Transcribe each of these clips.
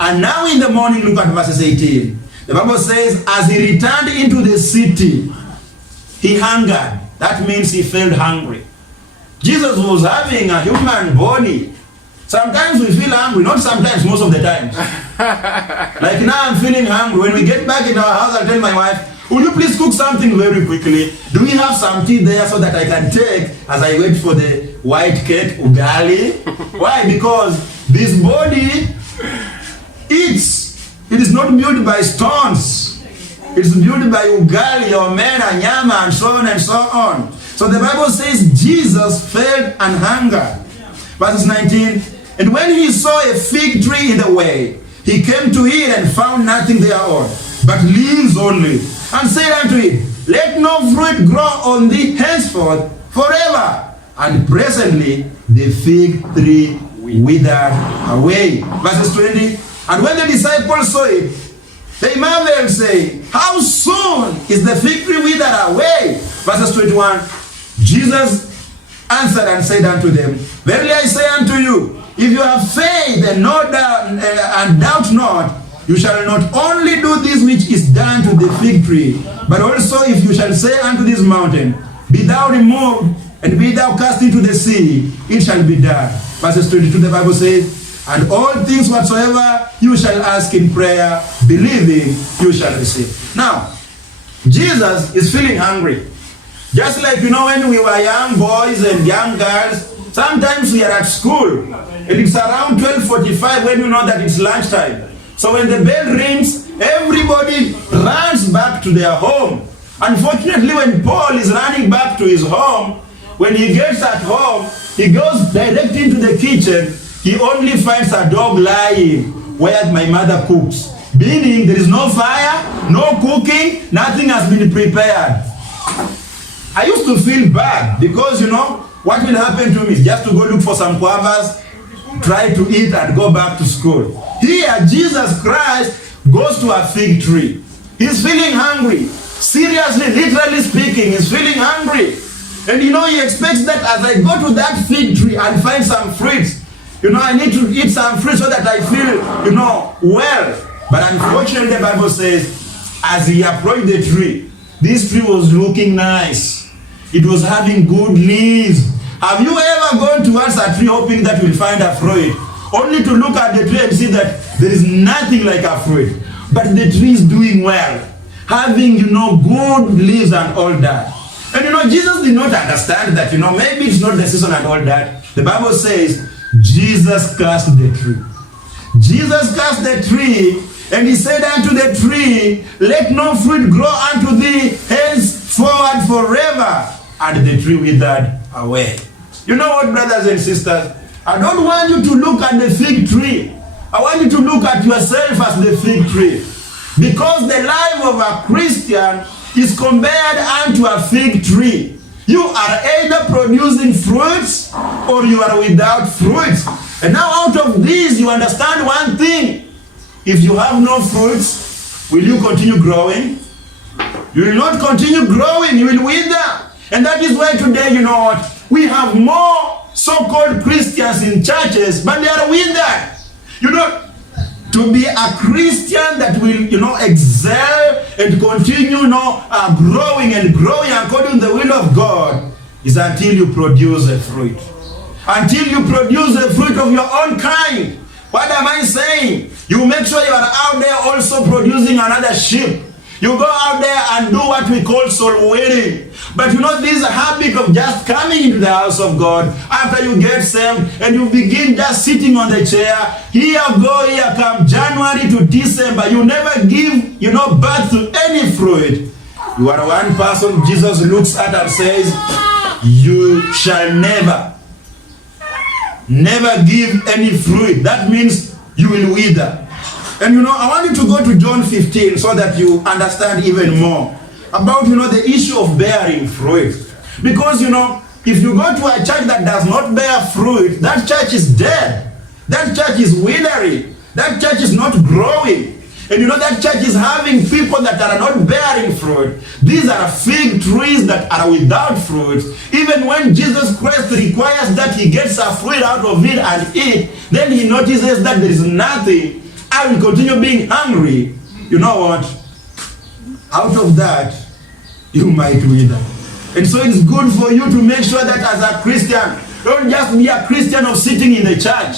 And now in the morning, look at verses 18. The Bible says, as he returned into the city, he hungered. That means he felt hungry. Jesus was having a human body. Sometimes we feel hungry, not sometimes, most of the time. Like now I'm feeling hungry. When we get back in our house, I'll tell my wife, will you please cook something very quickly? Do we have some tea there so that I can take as I wait for the white cake, ugali? Why? Because this body eats. It is not built by stones. It is built by ugali, omena, nyama, and so on and so on. So the Bible says Jesus felt an hunger. Verse 19, and when he saw a fig tree in the way, he came to it and found nothing thereon, but leaves only, and said unto it, let no fruit grow on thee henceforth forever. And presently the fig tree withered away. Verses 20, and when the disciples saw it, they marveled, saying, how soon is the fig tree withered away? Verses 21, Jesus answered and said unto them, verily I say unto you, if you have faith and doubt not, you shall not only do this which is done to the fig tree, but also if you shall say unto this mountain, be thou removed, and be thou cast into the sea, it shall be done. Verses 22, the Bible says, and all things whatsoever you shall ask in prayer, believing, you shall receive. Now, Jesus is feeling hungry. Just like, when we were young boys and young girls, sometimes we are at school, and it's around 12:45 when you know that it's lunchtime. So when the bell rings, everybody runs back to their home. Unfortunately, when Paul is running back to his home, when he gets at home, he goes direct into the kitchen. He only finds a dog lying where my mother cooks. Meaning there is no fire, no cooking, nothing has been prepared. I used to feel bad because, what will happen to me is just to go look for some guavas, try to eat and go back to school. Here, Jesus Christ goes to a fig tree. He's feeling hungry. Seriously, literally speaking, he's feeling hungry. And he expects that as I go to that fig tree and find some fruits, I need to eat some fruit so that I feel, well. But unfortunately, the Bible says, as he approached the tree, this tree was looking nice. It was having good leaves. Have you ever gone towards a tree hoping that you'll find a fruit, only to look at the tree and see that there is nothing like a fruit? But the tree is doing well, having, good leaves and all that. And Jesus did not understand that, maybe it's not the season and all that. The Bible says, Jesus cursed the tree. Jesus cursed the tree, and he said unto the tree, let no fruit grow unto thee henceforward forever. And the tree withered away. You know what, brothers and sisters? I don't want you to look at the fig tree. I want you to look at yourself as the fig tree. Because the life of a Christian is compared unto a fig tree. You are either producing fruits or you are without fruits. And now out of this, you understand one thing. If you have no fruits, will you continue growing? You will not continue growing, you will wither. And that is why today, we have more so-called Christians in churches, but they are withered. To be a Christian that will, excel and continue, growing and growing according to the will of God is until you produce a fruit. Until you produce a fruit of your own kind. What am I saying? You make sure you are out there also producing another sheep. You go out there and do what we call soul winning. But this habit of just coming into the house of God after you get saved and you begin just sitting on the chair. Here come January to December. You never give, birth to any fruit. You are one person Jesus looks at and says, you shall never give any fruit. That means you will wither. And I want you to go to John 15 so that you understand even more about, the issue of bearing fruit. Because, if you go to a church that does not bear fruit, that church is dead. That church is withering. That church is not growing. And that church is having people that are not bearing fruit. These are fig trees that are without fruit. Even when Jesus Christ requires that he gets a fruit out of it and eat, then he notices that there is nothing I will continue being hungry, you know what? Out of that, you might wither. And so it's good for you to make sure that as a Christian, don't just be a Christian of sitting in the church.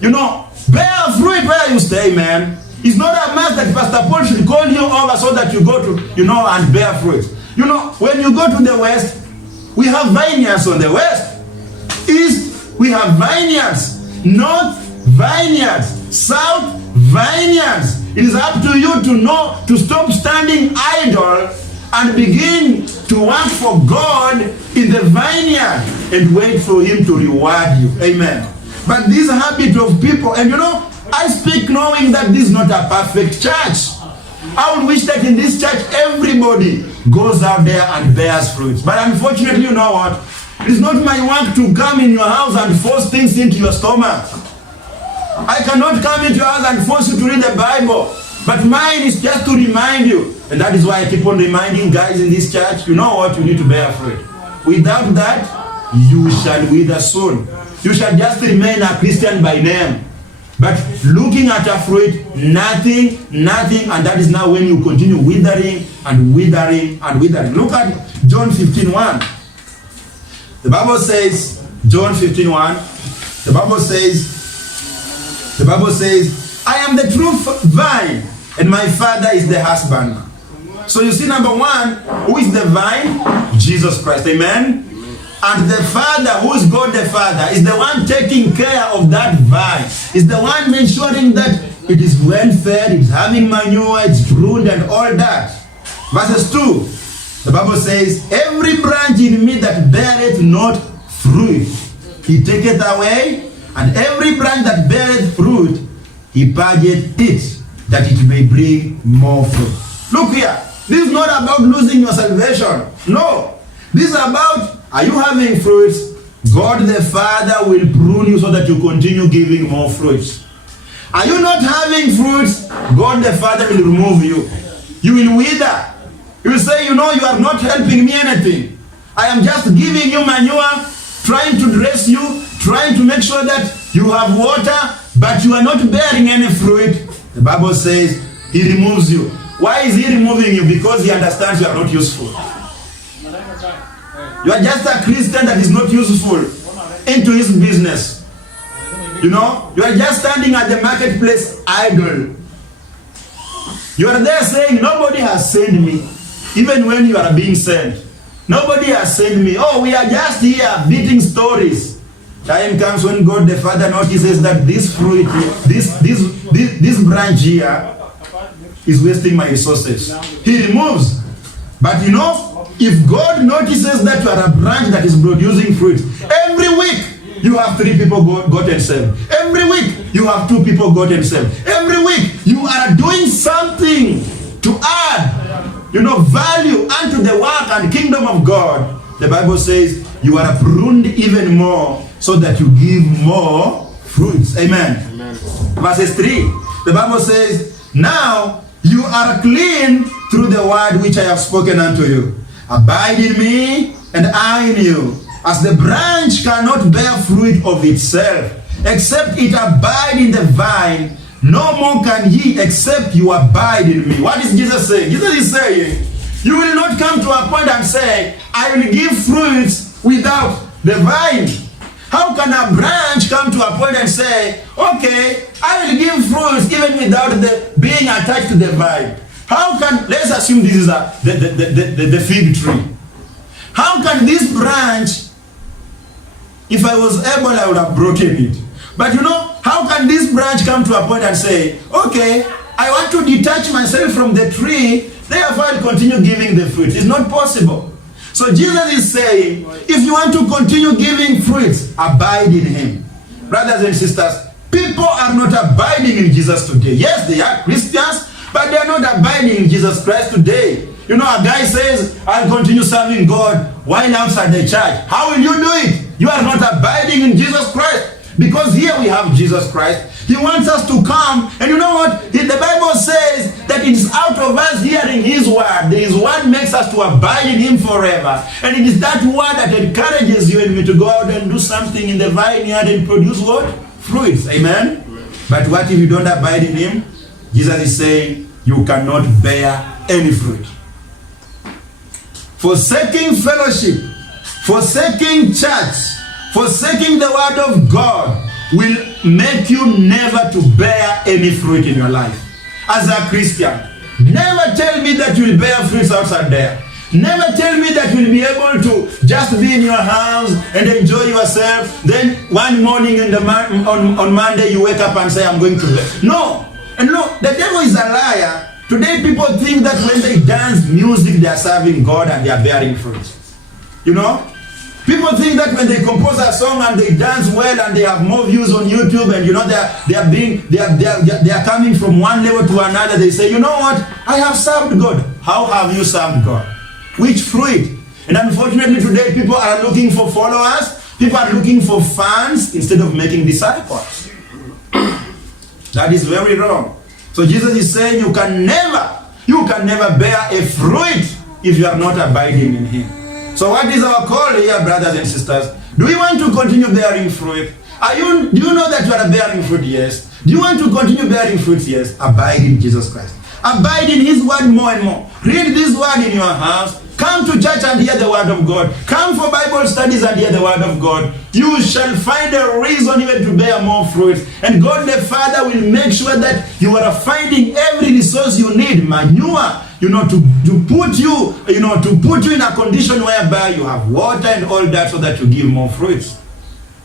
You know, bear fruit where you stay, man. It's not a must that Pastor Paul should call you over so that you go to, you know, and bear fruit. You know, when you go to the west, we have vineyards on the west. East, we have vineyards. North, vineyards. South, vineyards. It is up to you to know, to stop standing idle and begin to work for God in the vineyard and wait for Him to reward you. Amen. But this habit of people, and you know, I speak knowing that this is not a perfect church. I would wish that in this church everybody goes out there and bears fruits. But unfortunately, you know what? It is not my work to come in your house and force things into your stomach. I cannot come into your house and force you to read the Bible. But mine is just to remind you. And that is why I keep on reminding guys in this church, you know what? You need to bear fruit. Without that, you shall wither soon. You shall just remain a Christian by name. But looking at a fruit, nothing, and that is now when you continue withering and withering and withering. Look at John 15:1. The Bible says, John 15:1, the Bible says, I am the true vine, and my Father is the husbandman. So you see, number one, who is the vine? Jesus Christ. Amen? And the Father, who is God the Father, is the one taking care of that vine. Is the one ensuring that it is well fed, it's having manure, it's pruned and all that. Verses 2, the Bible says, every branch in me that beareth not fruit, He taketh away, and every branch that beareth fruit, He purgeth it, that it may bring more fruit. Look here, this is not about losing your salvation. No, this is about, are you having fruits? God the Father will prune you so that you continue giving more fruits. Are you not having fruits? God the Father will remove you. You will wither. You will say, you know, you are not helping me anything. I am just giving you manure, trying to dress you, trying to make sure that you have water, but you are not bearing any fruit. The Bible says He removes you. Why is He removing you? Because He understands you are not useful. You are just a Christian that is not useful into His business. You know, you are just standing at the marketplace idle. You are there saying, nobody has sent me. Even when you are being sent, nobody has sent me. Oh, we are just here beating stories. Time comes when God the Father notices that this fruit, this branch here is wasting my resources. He removes. But you know, if God notices that you are a branch that is producing fruit, every week you have 3 people gotten saved. Every week you have 2 people gotten saved. Every week you are doing something to add, you know, value unto the work and kingdom of God. The Bible says you are pruned even more so that you give more fruits. Amen. Amen. Verses 3, the Bible says, now you are clean through the word which I have spoken unto you. Abide in me, and I in you. As the branch cannot bear fruit of itself, except it abide in the vine, no more can ye except you abide in me. What is Jesus saying? Jesus is saying, you will not come to a point and say, I will give fruits without the vine. How can a branch come to a point and say, okay, I will give fruits even without the being attached to the vine? How can, let's assume this is the fig tree. How can this branch, if I was able, I would have broken it. But you know, how can this branch come to a point and say, okay, I want to detach myself from the tree, therefore I'll continue giving the fruit? It's not possible. So Jesus is saying, if you want to continue giving fruits, abide in Him. Brothers and sisters, people are not abiding in Jesus today. Yes, they are Christians, but they are not abiding in Jesus Christ today. You know, a guy says, I'll continue serving God while outside the church. How will you do it? You are not abiding in Jesus Christ. Because here we have Jesus Christ. He wants us to come. And you know what? The Bible says that it's out of us hearing His word. His word makes us to abide in Him forever. And it is that word that encourages you and me to go out and do something in the vineyard and produce what? Fruits. Amen? But what if you don't abide in him? Jesus is saying you cannot bear any fruit. Forsaking fellowship, forsaking church, forsaking the word of God will make you never to bear any fruit in your life. As a Christian, never tell me that you will bear fruits outside there. Never tell me that you'll be able to just be in your house and enjoy yourself. Then one morning on Monday you wake up and say, I'm going to bed. No. And no, the devil is a liar. Today people think that when they dance music, they are serving God and they are bearing fruit. You know? People think that when they compose a song and they dance well and they have more views on YouTube, and you know they are coming from one level to another, they say, you know what? I have served God. How have you served God? Which fruit? And unfortunately today people are looking for followers. People are looking for fans instead of making disciples. That is very wrong. So Jesus is saying you can never bear a fruit if you are not abiding in him. So what is our call here, brothers and sisters? Do we want to continue bearing fruit? Do you know that you are bearing fruit? Yes. Do you want to continue bearing fruit? Yes. Abide in Jesus Christ. Abide in his word more and more. Read this word in your house. Come to church and hear the word of God. Come for Bible studies and hear the word of God. You shall find a reason even to bear more fruit. And God the Father will make sure that you are finding every resource you need, manure, to put you in a condition whereby you have water and all that so that you give more fruits.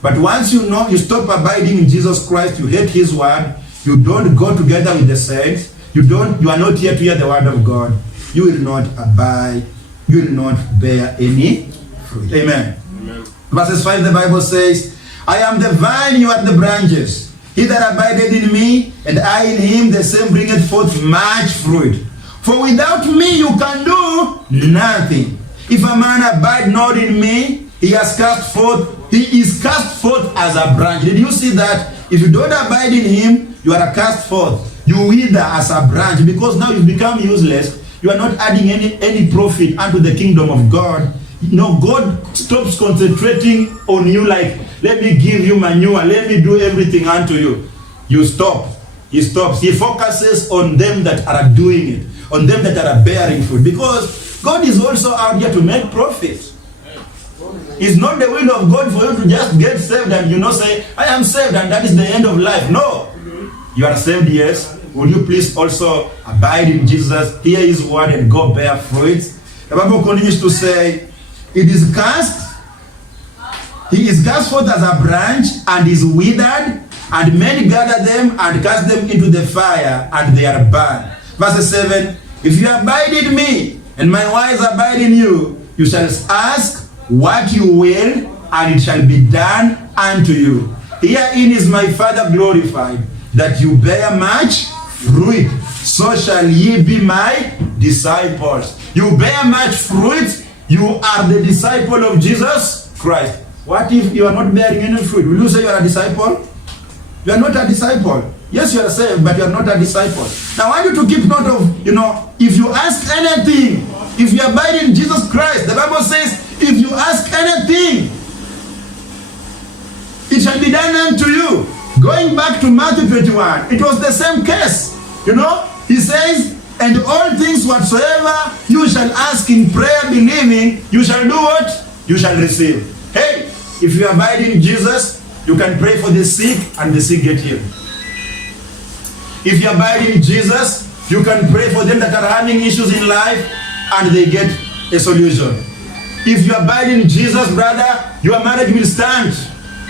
But once you stop abiding in Jesus Christ, you hate his word, you don't go together with the saints, you are not here to hear the word of God, you will not abide, you will not bear any fruit. Amen. Amen. Verses 5, the Bible says, I am the vine, you are the branches. He that abideth in me, and I in him, the same bringeth forth much fruit. For without me you can do nothing. If a man abide not in me, he is cast forth as a branch. Did you see that? If you don't abide in him, you are cast forth. You wither as a branch, because now you become useless. You are not adding any profit unto the kingdom of God. God stops concentrating on you like, let me give you manure, let me do everything unto you. You stop. He stops. He focuses on them that are doing it, on them that are bearing fruit, because God is also out here to make profit. It's not the will of God for you to just get saved and say, I am saved and that is the end of life. No. You are saved, yes. Will you please also abide in Jesus, hear his word, and go bear fruit? The Bible continues to say, he is cast forth as a branch and is withered, and men gather them and cast them into the fire, and they are burned. Verse 7, if you abide in me, and my words abide in you, you shall ask what you will, and it shall be done unto you. Herein is my Father glorified, that you bear much fruit, so shall ye be my disciples. You bear much fruit, you are the disciple of Jesus Christ. What if you are not bearing any fruit? Will you say you are a disciple? You are not a disciple. Yes, you are saved, but you are not a disciple. Now I want you to keep note of, if you ask anything, if you abide in Jesus Christ, the Bible says, if you ask anything, it shall be done unto you. Going back to Matthew 21, it was the same case. He says, and all things whatsoever you shall ask in prayer, believing, you shall do what? You shall receive. Hey, if you abide in Jesus, you can pray for the sick and the sick get healed. If you abide in Jesus, you can pray for them that are having issues in life and they get a solution. If you abide in Jesus, brother, your marriage will stand.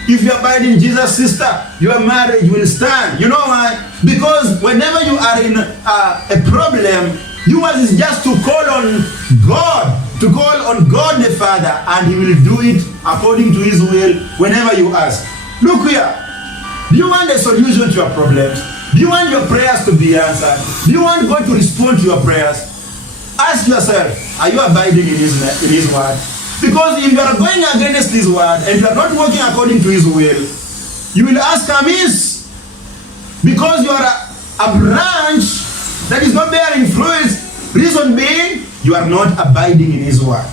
If you abide in Jesus, sister, your marriage will stand. You know why? Because whenever you are in a problem, yours is just to call on God the Father, and he will do it according to his will whenever you ask. Look here. Do you want a solution to your problems? Do you want your prayers to be answered? Do you want God to respond to your prayers? Ask yourself, are you abiding in his word? Because if you are going against his word and you are not working according to his will, you will ask amiss. Because you are a branch that is not bearing fruit. Reason being, you are not abiding in his word.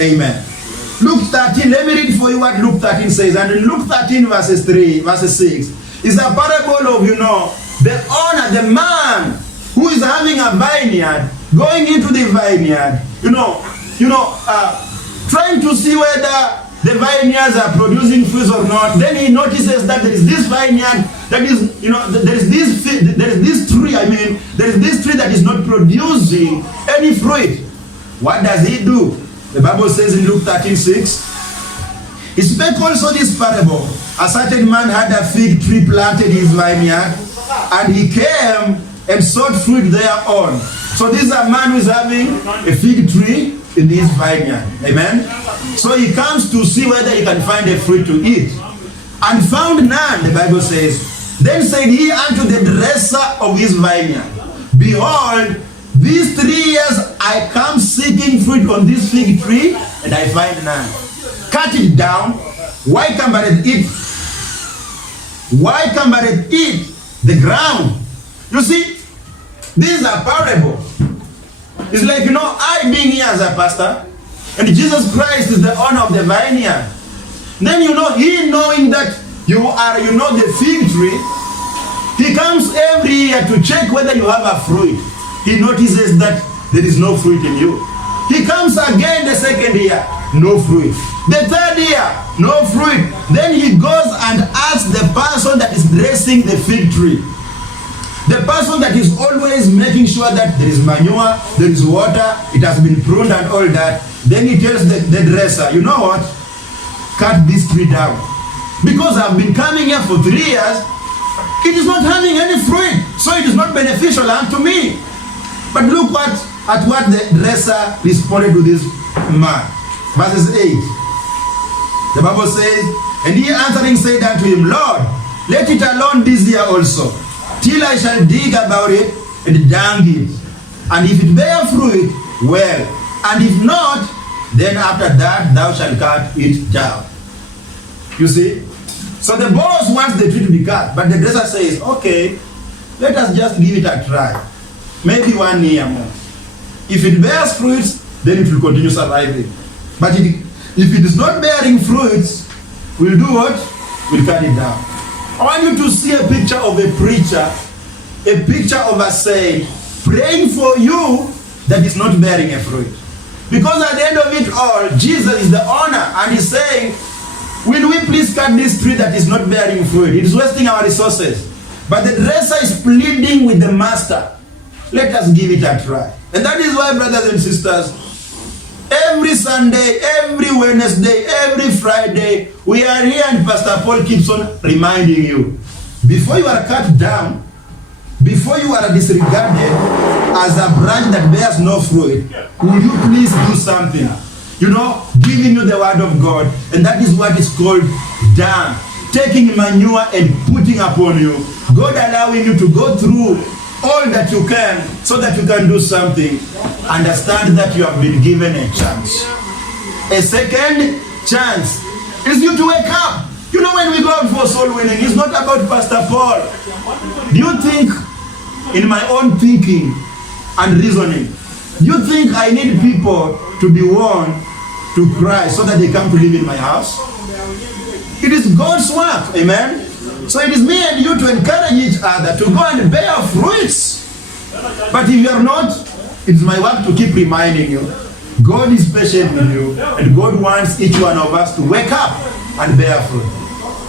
Amen. Luke 13, let me read for you what Luke 13 says. And in Luke 13 verses 6, It's a parable of, the owner, the man who is having a vineyard, going into the vineyard, trying to see whether the vineyards are producing fruits or not. Then he notices that there is this vineyard, that is, there is this tree, there is this tree that is not producing any fruit. What does he do? The Bible says in Luke 13:6, he spake also this parable. A certain man had a fig tree planted in his vineyard, and he came and sought fruit thereon. So this is a man who is having a fig tree in his vineyard. Amen? So he comes to see whether he can find a fruit to eat. And found none, the Bible says. Then said he unto the dresser of his vineyard, Behold, these 3 years I come seeking fruit on this fig tree, and I find none. Cut it down. Why cumbereth it? Why cumbereth it the ground? You see, this is a parable. It's like, I being here as a pastor, and Jesus Christ is the owner of the vineyard. Then, he knowing that you are, the fig tree, he comes every year to check whether you have a fruit. He notices that there is no fruit in you. He comes again the second year, no fruit. The third year, no fruit. Then he goes and asks the person that is dressing the fig tree, the person that is always making sure that there is manure, there is water, it has been pruned and all that. Then he tells the dresser, you know what? Cut this tree down. Because I've been coming here for 3 years, it is not having any fruit. So it is not beneficial unto me. But look at what the dresser responded to this man. Verses 8. The Bible says, And he answering said unto him, Lord, let it alone this year also, till I shall dig about it and dung it. And if it bear fruit, well. And if not, then after that thou shalt cut it down. You see? So the boss wants the tree to be cut, but the dresser says, okay, let us just give it a try. Maybe 1 year more. If it bears fruits, then it will continue surviving. But if it is not bearing fruits, we'll do what? We'll cut it down. I want you to see a picture of a preacher, a picture of a saint, praying for you that is not bearing a fruit. Because at the end of it all, Jesus is the owner, and he's saying, will we please cut this tree that is not bearing fruit? It is wasting our resources. But the dresser is pleading with the master. Let us give it a try. And that is why, brothers and sisters, every Sunday, every Wednesday, every Friday, we are here and Pastor Paul keeps on reminding you, before you are cut down, before you are disregarded as a branch that bears no fruit, will you please do something? Giving you the word of God. And that is what is called dung. Taking manure and putting upon you. God allowing you to go through all that you can so that you can do something. Understand that you have been given a chance. A second chance is you to wake up. When we go out for soul winning, it's not about Pastor Paul. Do you think, in my own thinking and reasoning, do you think I need people to be won to Christ so that they come to live in my house? It is God's work, amen? So it is me and you to encourage each other to go and bear fruits. But if you are not, it's my work to keep reminding you. God is patient with you, and God wants each one of us to wake up and bear fruit.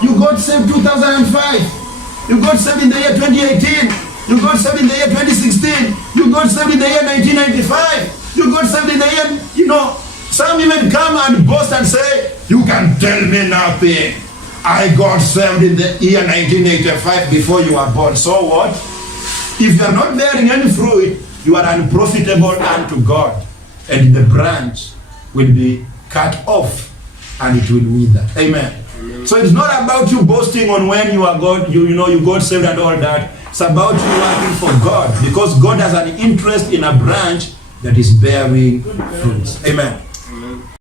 You got saved 2005. You got saved in the year 2018. You got saved in the year 2016. You got saved in the year 1995. You got saved in the year, some even come and boast and say, you can tell me nothing. I got saved in the year 1985 before you were born. So what? If you are not bearing any fruit, you are unprofitable unto God. And the branch will be cut off and it will wither. Amen. So it's not about you boasting on when you are God, you got saved and all that. It's about you working for God, because God has an interest in a branch that is bearing fruits. Amen.